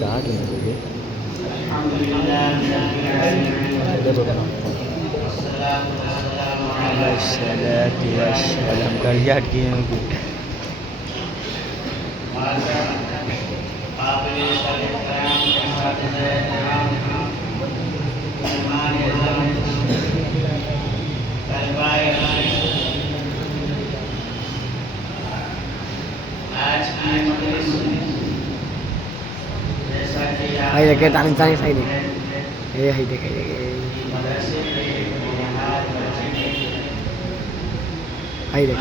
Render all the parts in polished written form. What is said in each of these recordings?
داڑھ لینے لگے ہم گاڑی ہٹ گئے ہیں ahí de qué tan tan ahí de ahí de que ahí de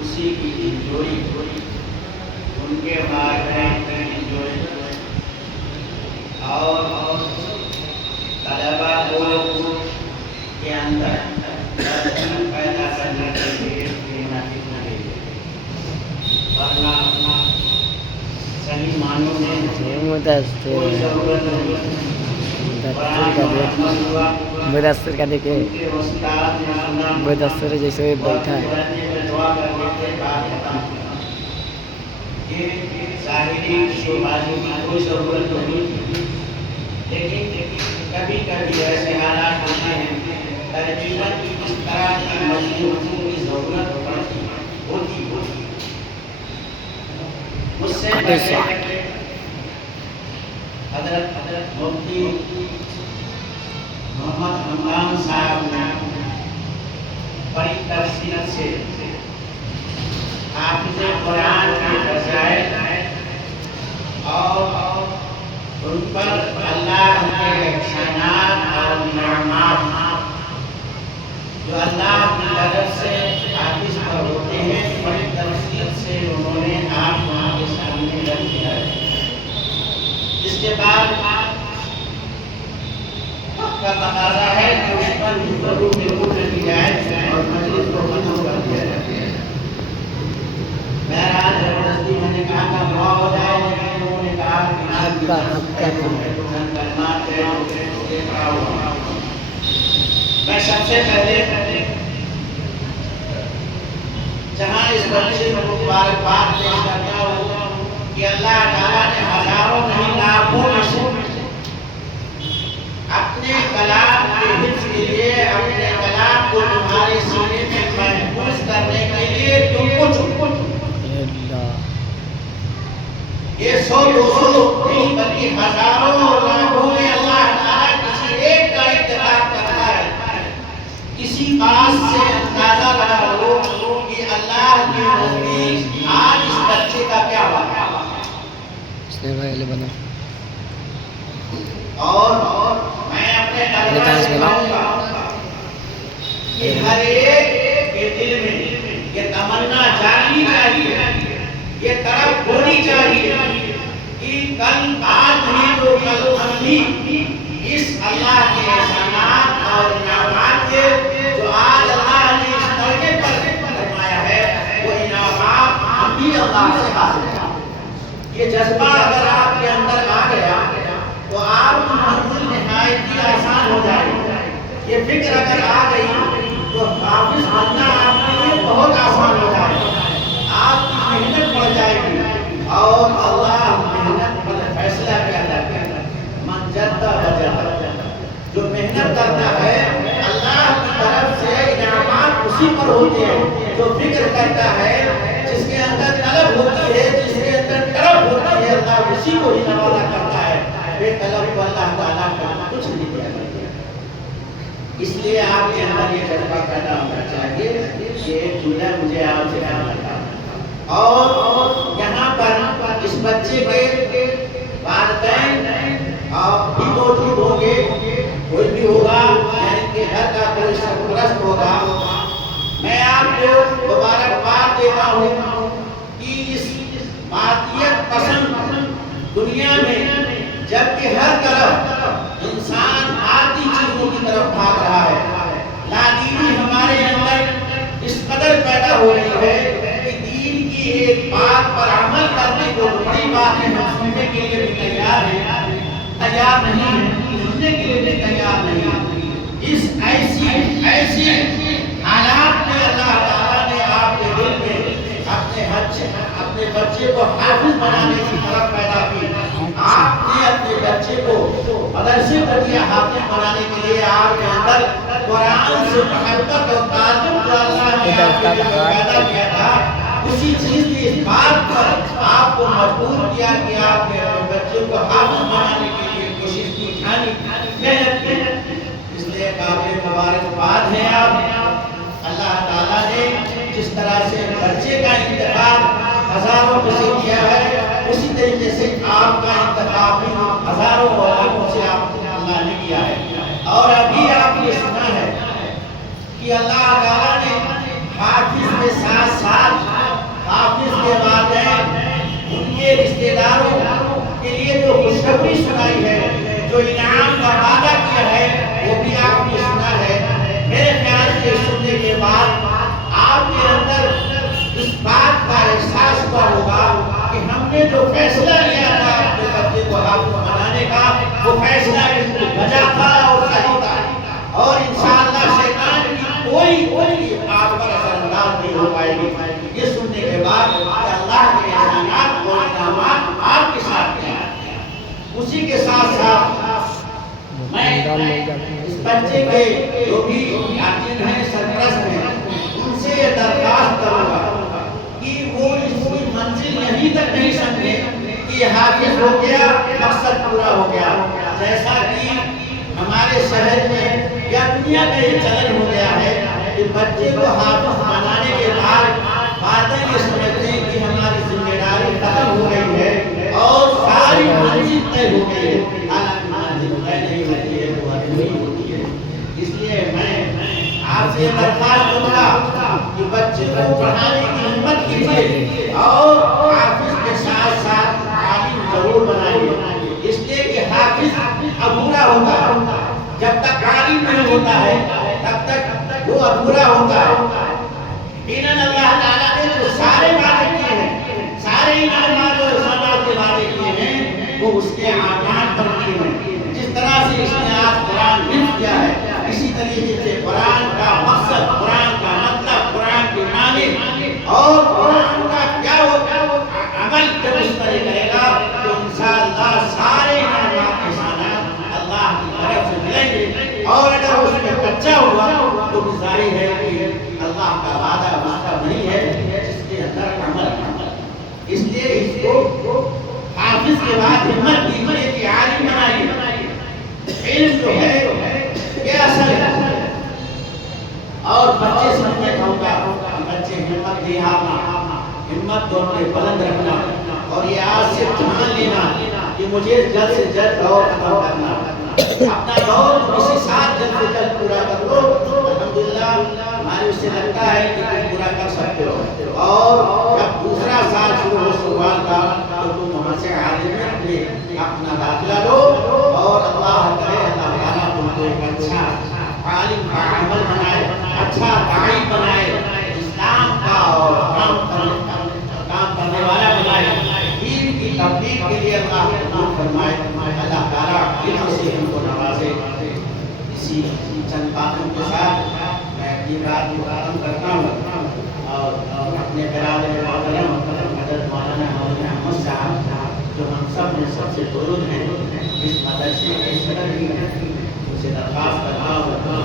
اسی کی انجوئی ان کے بارے میں انجوئی اور طلبہ کو کے اندر ترغیب پیدا کرنے کے لیے ورنہ صحیح معنوں میں کوئی ضرورت نہیں مدثر کا دیکھے مدثر جیسے بیٹھا ہے لیکن کبھی کبھی ایسے حالات ہوتے ہیں ترجیحاً اس طرح کی مجبوریوں کی ضرورت ہوتی مجھ سے پہلے حضرت مفتی محمد حمدان صاحب نے بڑی تفصیل سے حافظ قرآن کے فضائل اور ان پر اللہ کے احسانات اور انعامات جو اللہ کی طرف سے حافظ پر ہوتے ہیں بڑی تفصیل سے انہوں نے آپ کے سامنے رکھ دیا ہے۔ اس کے بعد کا تقاضا ہے کہ اس پر ضرور نمودار کی جائے اور مجلس کو ختم کر دیا جائے۔ بہرحال زبردستی میں نے کہا کہ دعا ہو جائے لیکن انہوں نے کہا کہ میں سب سے پہلے جہاں اس بچے کو مبارکباد پیش کرتا ہوں کہ اللہ تعالیٰ نے ہزاروں نہیں لاکھوں میں سے اپنے کلام کے حفظ کے لیے اپنے کلام کو تمہارے سینے میں محفوظ کرنے کے لیے تم کو چن یہ 100-200 نہیں بلکہ ہزاروں اور لاکھوں میں اللہ تعالیٰ کسی ایک کا انتخاب کرتا ہے۔ کسی بات سے اندازہ لگا لو کہ اللہ کے نزدیک آج اس بچے کا کیا ہوا اور میں اپنے کہ ہر ایک کے دل میں یہ تمنا جانی چاہیے، یہ طرف ہونی چاہیے کہ کل آج نہیں تو کل ہم بھی اس اللہ کے احسانات اور انعامات کے جو آج اللہ نے اس موقع پر فرمایا ہے وہ انعامات ہم بھی اللہ سے حاصل کریں۔ یہ جذبہ اگر آپ کے اندر آ گیا تو آپ کی منزل نہایت ہی آسان ہو جائے گی۔ یہ فکر اگر آ گئی تو حافظ بننا آپ کے لیے بہت آسان ہو جائے گا۔ آپ کی محنت بڑھ جائے گی اور اللہ محنت پر فیصلہ کرتا ہے۔ من جد وجد، جو محنت کرتا ہے اللہ کی طرف سے انعامات اسی پر ہوتے ہیں۔ جو فکر کرتا ہے، جس کے اندر طلب ہوتی ہے، جس کے اندر طلب ہوتی ہے، اللہ اسی کو ہی نوازا کرتا ہے۔ بے طلب کو اللہ تعالیٰ کو کچھ نہیں دیا کرتا۔ اس لیے آپ کے اندر یہ جذبہ پیدا ہونا چاہیے کہ ایک جملہ مجھے آپ سے کہنا تھا۔ اور یہاں پر اس بچے کے والدین بھی موجود ہوں گے، کوئی بھی ہوگا یعنی کہ گھر کا کوئی سرپرست ہوگا۔ میں آپ کو مبارکباد دیتا ہوں کہ اس مادیت پسند دنیا میں جبکہ ہر طرف انسان مادی چیزوں کی طرف بھاگ رہا ہے، نادینی ہمارے اندر اس قدر پیدا ہو رہی ہے کہ دین کی ایک بات پر عمل کرنے کو بڑی بات ہے، ہم سننے کے لیے بھی تیار نہیں ہے، سننے کے لیے بھی تیار نہیں ہے۔ اس ایسی حالات میں اللہ تعالیٰ نے آپ کے دل میں اپنے بچے کو حافظ بنانے کی طرف پیدا کی. آپ نے اپنے بچے کو مدرسے کو دیا حافظ بنانے کے لیے. آپ کے اندر قرآن سے محبت اور تعلق جو اللہ نے آپ کے اندر پیدا کیا تھا, اسی چیز کی اس بات پر آپ کو مجبور کیا کہ آپ کے بچے کو حافظ بنانے کے لیے کوشش کی, محنت کی. اس لیے قابل مبارکباد ہے آپ. اللہ تعالیٰ نے جس طرح سے بچے کا انتخاب ہزاروں میں سے کیا ہے, اسی طریقے سے آپ کا انتخاب بھی ہزاروں اولادوں سے اللہ نے کیا ہے. اور ابھی آپ نے سنا ہے کہ اللہ تعالیٰ نے حافظ کے ساتھ ساتھ حافظ کے والدین, ان کے رشتہ داروں کے لیے جو خوشخبری سنائی ہے, جو انعام کا وعدہ کیا ہے, وہ بھی آپ نے سنا ہے. میرے خیال سے سننے کے بعد آپ کے اندر اس بات کا احساس ہوا ہوگا کہ ہم نے جو فیصلہ لیا تھا اپنے بچے کو حافظ بنانے کا, وہ فیصلہ بالکل بجا تھا اور صحیح تھا. اور انشاءاللہ شیطان کی کوئی آپ پر اثر انداز نہیں ہو پائے گی. یہ سننے کے بعد کہ اللہ کے احسانات اور انعامات آپ کے ساتھ ہیں. اسی کے ساتھ ساتھ میں اس بچے کے جو بھی یاتین ہیں, سرپرست ہیں, ان سے یہ درخواست کروں گا کہ وہ اس کی منزل یہیں تک نہیں سمجھے کہ حافظ ہو گیا مقصد پورا ہو گیا. جیسا کہ ہمارے شہر میں یا دنیا کا یہ چلن ہو گیا ہے کہ بچے کو حافظ بنانے کے بعد یہ سمجھتے ہیں کہ ہماری ذمہ داری ختم ہو گئی ہے اور ساری منزل طے ہو گئی ہے. حالانکہ منزل طے نہیں ہوتی ہے, وہ ادھوری ہوتی ہے. اس لیے میں آپ سے درخواست کروں گا کہ بچے کو پڑھانے کی ہمت کیجیے اور حافظ کے ساتھ ساتھ عالم ضرور بنائیے. اس لیے کہ حافظ ادھورا ہوتا ہے, جب تک عالم نہیں ہوتا ہے تب تک وہ ادھورا ہوتا ہے. یقیناً اللہ تعالیٰ نے جو سارے وعدے کیے ہیں, سارے انعامات اور احسانات کے وعدے کیے ہیں, وہ اس کے اعمال پر کیے ہیں. جس طرح سے اس نے آج قرآن حفظ کیا ہے, اسی طریقے سے قرآن کا مقصد, قرآن کا مطلب, قرآن کے معنی اور قرآن کا کیا عمل جب اس طرح کرے گا تو انشاءاللہ سارے انعامات احسانات اللہ کی طرف سے ملیں گے. اور اگر اس میں بچہ ہوا تو ظاہر ہے کہ اللہ کا وعدہ مستقب نہیں ہے جس کے اندر عمل. اس لیے اس کو حافظ کے بعد ہمت دیجیے کہ عالم بنائیے. علم جو ہے یہ اصل ہے. اور بچے سے میں کہوں گا کہ بچے ہمت نہیں ہارنا, ہمت کو اپنے بلند رکھنا, اور یہ آج سے ٹھان لینا کہ مجھے جلد سے جلد دور ختم کرنا. اپنا دور کسی ساتھ جلد سے جلد پورا کر لو. الحمدللہ ہماری اس سے لگتا ہے کہ تم پورا کر سکتے ہو. اور جب دوسرا سال شروع ہو سوال کا تو تم وہاں سے عالم میں اپنا داخلہ لو, اور اللہ کرے اللہ تعالیٰ تم کو ایک اچھا عالم کا عمل بنائے, اچھا داعی بنائے, اسلام کا اور کام کرنے والا بنائے, دین کی تبلیغ کے لیے اللہ قبول فرمائے. اللہ تعالیٰ علم سے ہم کو نوازے. اسی چند باتوں کے ساتھ میں اپنی بات کو ختم کرتا ہوں اور اپنے برادر محترم حضرت مولانا مولوی احمد صاحب جو ہم سب میں سب سے بزرگ ہیں, اس مدرسے کے صدر بھی ہیں, ان سے درخواست کرنا ہوگا.